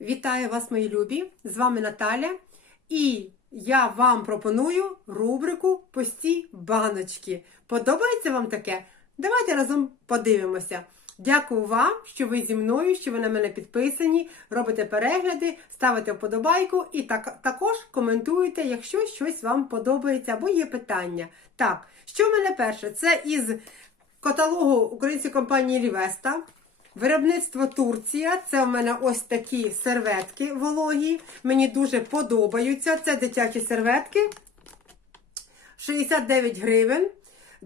Вітаю вас, мої любі! З вами Наталя. І я вам пропоную рубрику Пості баночки. Подобається вам таке? Давайте разом подивимося. Дякую вам, що ви зі мною, що ви на мене підписані, робите перегляди, ставите вподобайку і так, також коментуєте, якщо щось вам подобається або є питання. Так, що в мене перше? Це із каталогу української компанії Лівеста. Виробництво Турція. Це в мене ось такі серветки вологі. Мені дуже подобаються. Це дитячі серветки. 69 гривень.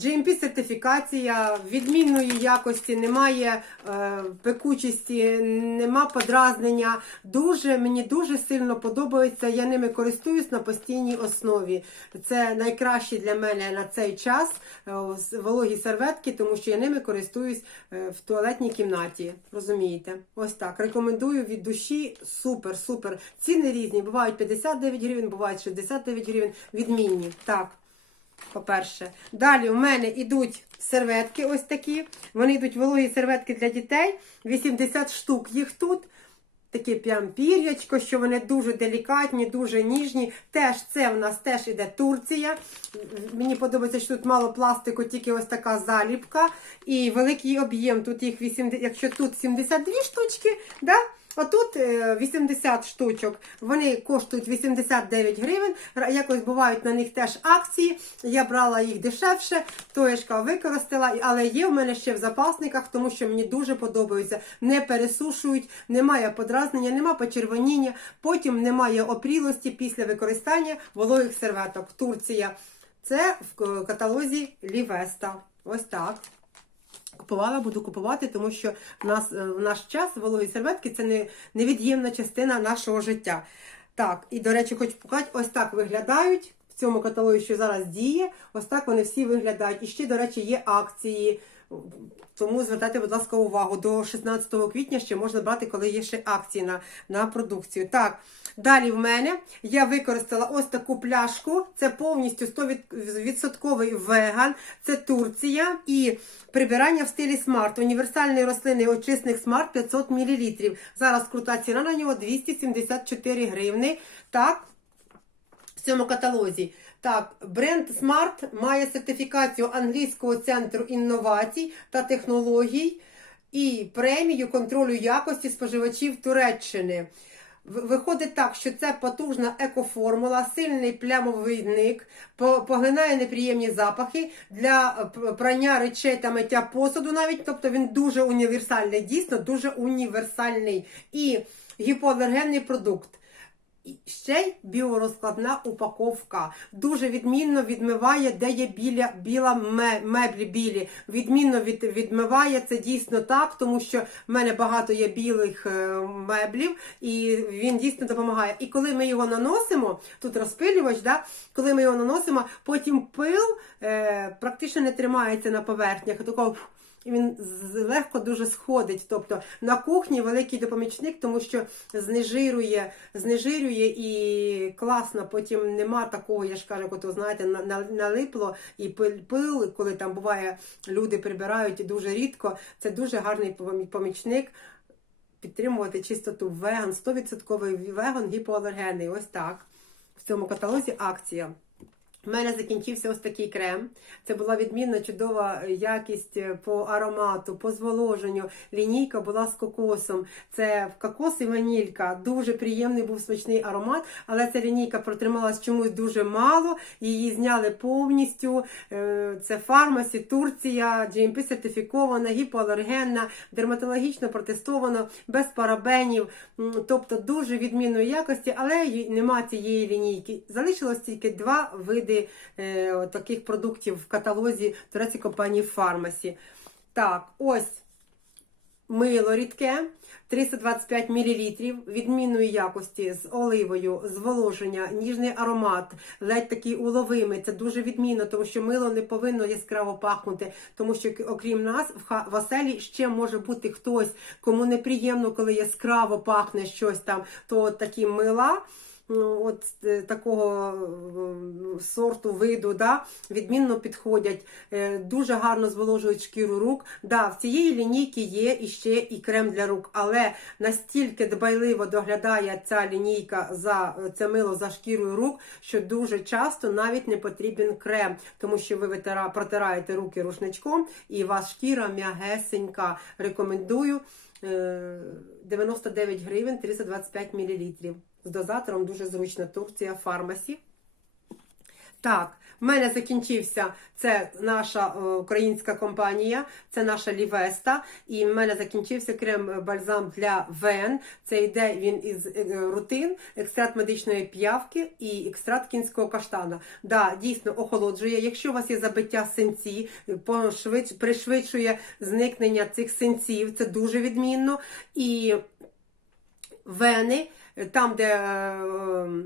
GMP сертифікація відмінної якості, немає е, пекучості, нема подразнення. Дуже мені дуже сильно подобається. Я ними користуюсь на постійній основі. Це найкращі для мене на цей час е, вологі серветки, тому що я ними користуюсь е, в туалетній кімнаті. Розумієте? Ось так. Рекомендую від душі. Супер, супер. Ціни різні. Бувають 59 гривень, бувають 69 гривень. Відмінні. Так. По-перше, далі у мене йдуть серветки ось такі. Вони йдуть вологі серветки для дітей. 80 штук їх тут. Таке прям пір'ячко, що вони дуже делікатні, дуже ніжні. Теж це в нас теж іде Турція. Мені подобається, що тут мало пластику, тільки ось така заліпка. І великий об'єм. Тут їх 80, якщо тут 72 штучки, да? Отут 80 штучок, вони коштують 89 гривень. Якось бувають на них теж акції. Я брала їх дешевше, тоєшка використала, але є в мене ще в запасниках, тому що мені дуже подобаються. Не пересушують, немає подразнення, немає почервоніння, потім немає опрілості після використання вологих серветок. Турція. Це в каталозі Лівеста. Ось так. Купувала, буду купувати, тому що в нас е, в наш час вологі серветки це не, невід'ємна частина нашого життя. Так, і, до речі, хочу показати, ось так виглядають в цьому каталогі, що зараз діє. Ось так вони всі виглядають. І ще, до речі, є акції. Тому звертайте, будь ласка, увагу. До 16 квітня ще можна брати, коли є ще акції на на продукцію. Так, далі в мене я використала ось таку пляшку. Це повністю 100% веган, це Турція і прибирання в стилі смарт. Універсальний рослинний очисник смарт 500 мл. Зараз крута ціна на нього 274 гривни. Так, в цьому каталозі. Так, бренд Smart має сертифікацію англійського центру інновацій та технологій і премію контролю якості споживачів Туреччини. Виходить так, що це потужна екоформула, сильний плямовий ник, поглинає неприємні запахи для прання речей та миття посуду навіть, тобто він дуже універсальний, дійсно дуже універсальний і гіпоалергенний продукт. Ще й біорозкладна упаковка. Дуже відмінно відмиває, де є біля, біла меблі білі. Відмінно від, відмиває це дійсно так, тому що в мене багато є білих е, меблів, і він дійсно допомагає. І коли ми його наносимо, тут розпилювач, да? коли ми його наносимо, потім пил е, практично не тримається на поверхнях. Такого і він легко дуже сходить. Тобто на кухні великий допомічник, тому що знежирує, знежирює і класно, потім нема такого, я ж кажу, от, знаєте, налипло і пил, коли там буває, люди прибирають дуже рідко. Це дуже гарний помічник. Підтримувати чистоту веган, 100% веган гіпоалергенний. Ось так. В цьому каталозі акція. У мене закінчився ось такий крем. Це була відмінна чудова якість по аромату, по зволоженню. Лінійка була з кокосом. Це кокос і ванілька. Дуже приємний був смачний аромат, але ця лінійка протрималась чомусь дуже мало. Її зняли повністю. Е, це фармасі, Турція, GMP сертифікована, гіпоалергенна, дерматологічно протестована, без парабенів. Тобто дуже відмінної якості, але нема цієї лінійки. Залишилось тільки два види е, таких продуктів в каталозі турецької компанії Фармасі. Так, ось мило рідке. 325 мл відмінної якості з оливою, зволоження, ніжний аромат, ледь такий уловимий. Це дуже відмінно, тому що мило не повинно яскраво пахнути, тому що, окрім нас, в оселі ще може бути хтось, кому неприємно, коли яскраво пахне щось там, то такі мила. Ну, от е, такого е, сорту виду, да, відмінно підходять, е, дуже гарно зволожують шкіру рук. Да, в цієї лінійки є іще і крем для рук, але настільки дбайливо доглядає ця лінійка за це мило за шкірою рук, що дуже часто навіть не потрібен крем, тому що ви витира, протираєте руки рушничком і вас шкіра м'ягесенька. Рекомендую. е, 99 гривень 325 мл. З дозатором дуже зручно. Турція Фармасі. Так, в мене закінчився це наша е, українська компанія, це наша Лівеста. І в мене закінчився крем е, бальзам для вен. Це йде він із е, рутин, екстракт медичної п'явки і екстракт кінського каштана. Да, дійсно охолоджує. Якщо у вас є забиття синці, пошвидш, пришвидшує зникнення цих синців. Це дуже відмінно. І вени. Там, де, е,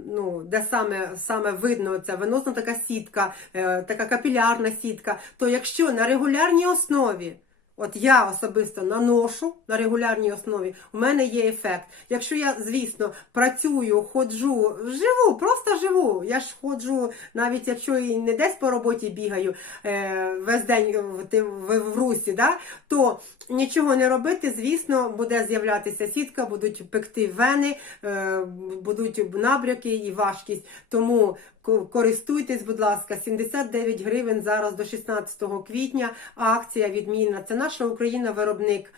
ну, де саме, саме видно це, виносна така сітка, е, така капілярна сітка, то якщо на регулярній основі, от я особисто наношу на регулярній основі, у мене є ефект. Якщо я, звісно, працюю, ходжу, живу, просто живу. Я ж ходжу, навіть якщо і не десь по роботі бігаю е, весь день в, в, в русі, да, то нічого не робити, звісно, буде з'являтися сітка, будуть пекти вени, е, будуть набряки і важкість. Тому користуйтесь, будь ласка, 79 гривень зараз до 16 квітня. Акція відмінна. Це наша Україна виробник.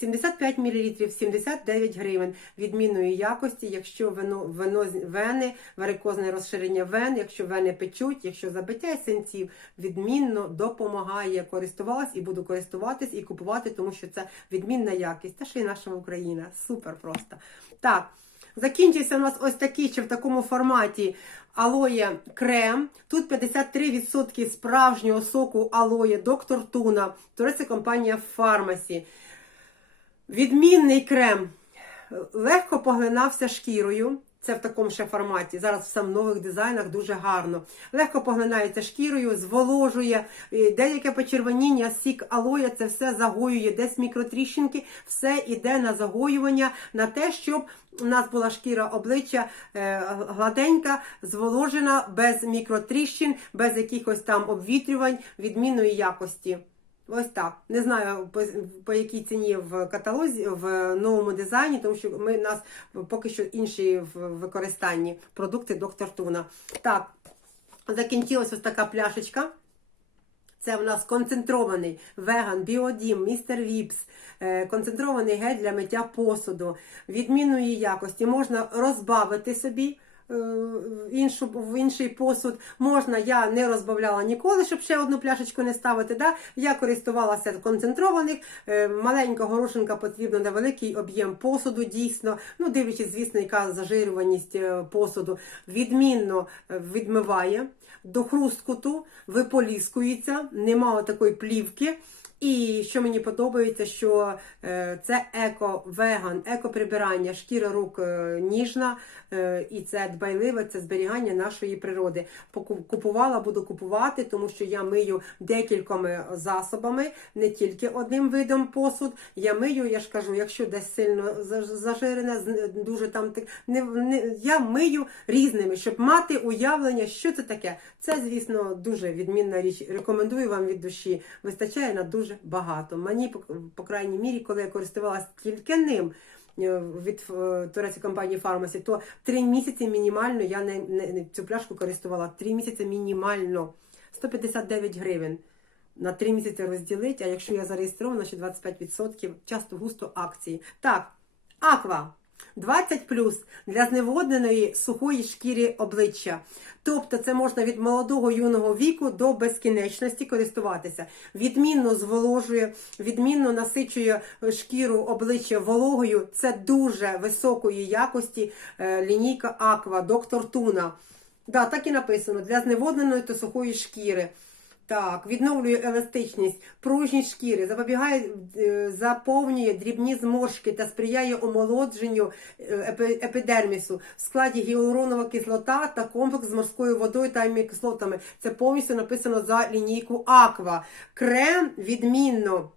75 мл, 79 гривень відмінної якості, якщо вино, вино, вени, варикозне розширення вен, якщо вени печуть, якщо забиття синців, відмінно допомагає. Користувалась і буду користуватись і купувати, тому що це відмінна якість. Та ще й наша Україна. Супер просто. Так, закінчився у нас ось такий ще в такому форматі. Алоє крем. Тут 53% справжнього соку алоє, доктор Туна. Турецька компанія Фармасі. Відмінний крем легко поглинався шкірою. Це в такому ще форматі. Зараз все в нових дизайнах дуже гарно. Легко поглинається шкірою, зволожує, деяке почервоніння, сік алоя, це все загоює, десь мікротріщинки, все йде на загоювання, на те, щоб у нас була шкіра обличчя е, гладенька, зволожена, без мікротріщин, без якихось там обвітрювань, відмінної якості. Ось так. Не знаю по, по якій ціні в каталозі в новому дизайні, тому що ми у нас поки що інші в використанні продукти доктор Туна. Так, закінчилась ось така пляшечка. Це в нас концентрований веган, біодім, містер Віпс, е, концентрований гель для миття посуду, відмінної якості. Можна розбавити собі іншу, в інший посуд. Можна, я не розбавляла ніколи, щоб ще одну пляшечку не ставити. Да? Я користувалася концентрованих. Е, Маленька горошинка потрібна на великий об'єм посуду, дійсно. Ну, дивлячись, звісно, яка зажирюваність е, посуду. Відмінно е, відмиває. До хрусткуту виполіскується, немає такої плівки. І що мені подобається, що е, це еко-веган, еко-прибирання, шкіра рук е, ніжна, е, і це дбайливе, це зберігання нашої природи. Купувала, буду купувати, тому що я мию декількома засобами, не тільки одним видом посуд. Я мию, я ж кажу, якщо десь сильно заж- зажирене, дуже там так- не, не я мию різними, щоб мати уявлення, що це таке. Це, звісно, дуже відмінна річ. Рекомендую вам від душі. Вистачає на дуже багато. Мені, по, крайній мірі, коли я користувалася тільки ним. е, Від е, турецької компанії Фармасі, то три місяці мінімально я не, не цю пляшку користувала. Три місяці мінімально 159 гривень. На три місяці розділити, а якщо я зареєстрована, ще 25%, часто густо акції. Так, аква. 20 плюс для зневодненої сухої шкіри обличчя. Тобто це можна від молодого юного віку до безкінечності користуватися. Відмінно зволожує, відмінно насичує шкіру обличчя вологою. Це дуже високої якості е, лінійка Аква, доктор Туна. Да, так і написано для зневодненої та сухої шкіри. Так, відновлює еластичність, пружність шкіри, запобігає, е, заповнює дрібні зморшки та сприяє омолодженню е, епідермісу в складі гіалуронова кислота та комплекс з морською водою та амінокислотами. Це повністю написано за лінійку Аква. Крем відмінно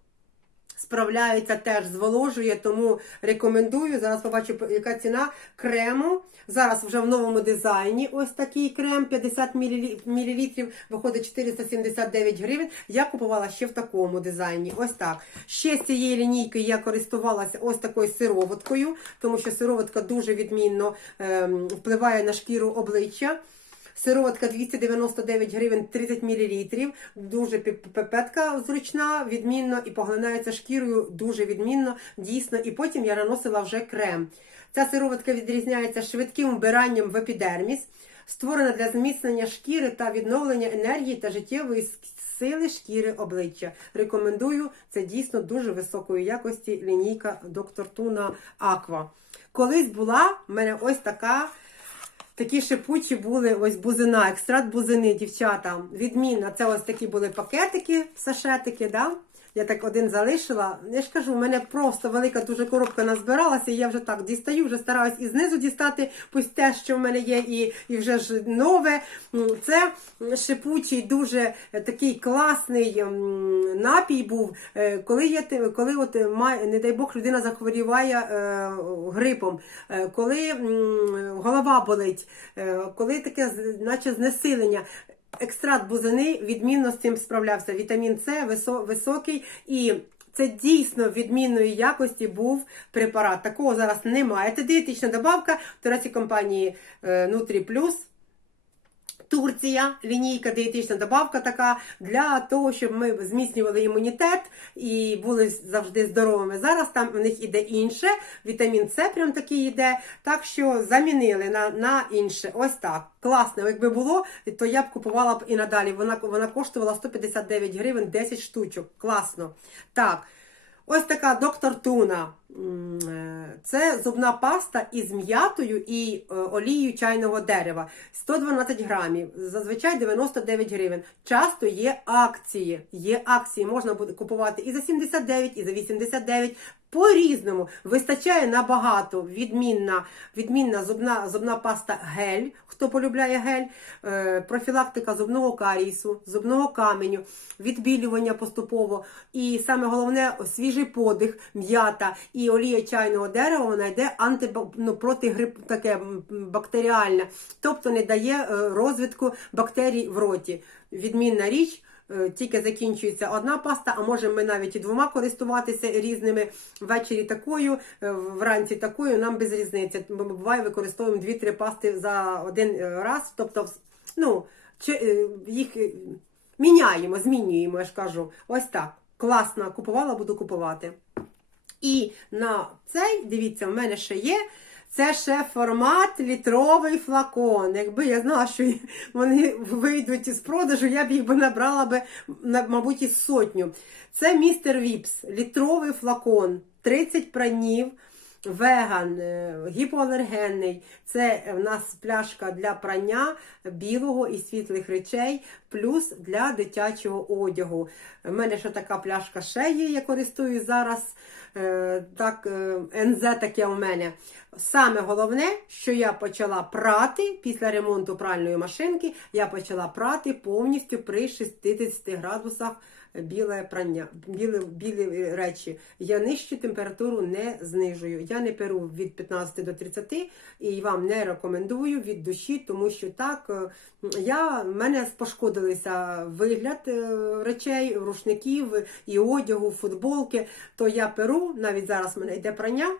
справляється, теж зволожує, тому рекомендую. Зараз побачу, яка ціна крему. Зараз вже в новому дизайні ось такий крем 50 мл, виходить 479 гривень. Я купувала ще в такому дизайні. Ось так. Ще з цієї лінійки я користувалася ось такою сироваткою, тому що сироватка дуже відмінно ем, впливає на шкіру обличчя. Сироватка 299 гривень 30 мл. Дуже пипетка зручна, відмінно і поглинається шкірою дуже відмінно, дійсно. І потім я наносила вже крем. Ця сироватка відрізняється швидким вбиранням в епідерміс, створена для зміцнення шкіри та відновлення енергії та життєвої сили шкіри обличчя. Рекомендую, це дійсно дуже високої якості лінійка Доктор Туна Аква. Колись була в мене ось така. Такі шипучі були ось бузина, екстракт бузини, дівчата. Відміна Це ось такі були пакетики, сашетики, да? Я так один залишила. Я ж кажу, у мене просто велика дуже коробка назбиралася, і я вже так дістаю, вже стараюсь і знизу дістати, пусть те, що в мене є, і, і вже ж нове. Це шипучий, дуже е, такий класний напій був. Е, Коли є коли от не дай Бог, людина захворіває е, грипом, коли голова болить, коли таке, наче знесилення. Екстракт бузини відмінно з цим справлявся. Вітамін С високий і. Це дійсно відмінної якості був препарат. Такого зараз немає. Це дієтична добавка в турецькій компанії Нутрі Nutri Plus. Турція, лінійка, дієтична добавка така для того, щоб ми зміцнювали імунітет і були завжди здоровими. Зараз там у них іде інше, вітамін С прям такий йде. Так що замінили на, на інше. Ось так. Класно. Якби було, то я б купувала б і надалі. Вона, вона коштувала 159 гривень 10 штучок. Класно. Так. Ось така доктор Туна. Е, Це зубна паста із м'ятою і е, олією чайного дерева. 112 грамів, зазвичай 99 гривень. Часто є акції. Є акції, можна буде купувати і за 79, і за 89. По-різному вистачає набагато відмінна, відмінна зубна, зубна паста гель, хто полюбляє гель, е, профілактика зубного карісу, зубного каменю, відбілювання поступово. І саме головне свіжий подих, м'ята і олія чайного дерева, вона йде антибак... ну, протигрип... таке бактеріальне, тобто не дає е, розвитку бактерій в роті. Відмінна річ. Е, Тільки закінчується одна паста, а можемо ми навіть і двома користуватися різними ввечері такою, е, вранці такою, нам без різниці. Ми буває використовуємо 2-3 пасти за один е, раз. Тобто, ну, чи, їх міняємо, змінюємо, я ж кажу. Ось так. Класно, купувала, буду купувати. І на цей, дивіться, в мене ще є. Це ще формат літровий флакон. Якби я знала, що вони вийдуть із продажу, я б їх би набрала би, мабуть, із сотню. Це містер Віпс, літровий флакон, 30 пранів, веган, е, гіпоалергенний. Це в нас пляшка для прання білого і світлих речей, плюс для дитячого одягу. У мене ще така пляшка ще є, я користуюсь зараз. Е, Так, е, НЗ таке у мене. Саме головне, що я почала прати після ремонту пральної машинки, я почала прати повністю при 60 градусах біле прання, білі, білі речі. Я нижчу температуру не знижую. Я не перу від 15 до 30 і вам не рекомендую від душі, тому що так е, я, в мене пошкодилися вигляд е, речей, рушників і одягу, футболки. То я перу, навіть зараз в мене йде прання.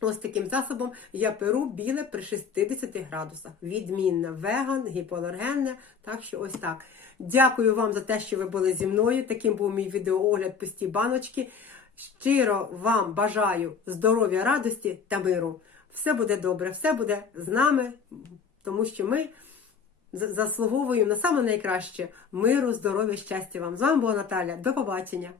Ось таким засобом я перу біле при 60 градусах. Відмінне, веган, гіпоалергенне. Так що ось так. Дякую вам за те, що ви були зі мною. Таким був мій відеоогляд пусті баночки. Щиро вам бажаю здоров'я, радості та миру. Все буде добре, все буде з нами, тому що ми заслуговуємо на саме найкраще миру, здоров'я, щастя вам. З вами була Наталя. До побачення!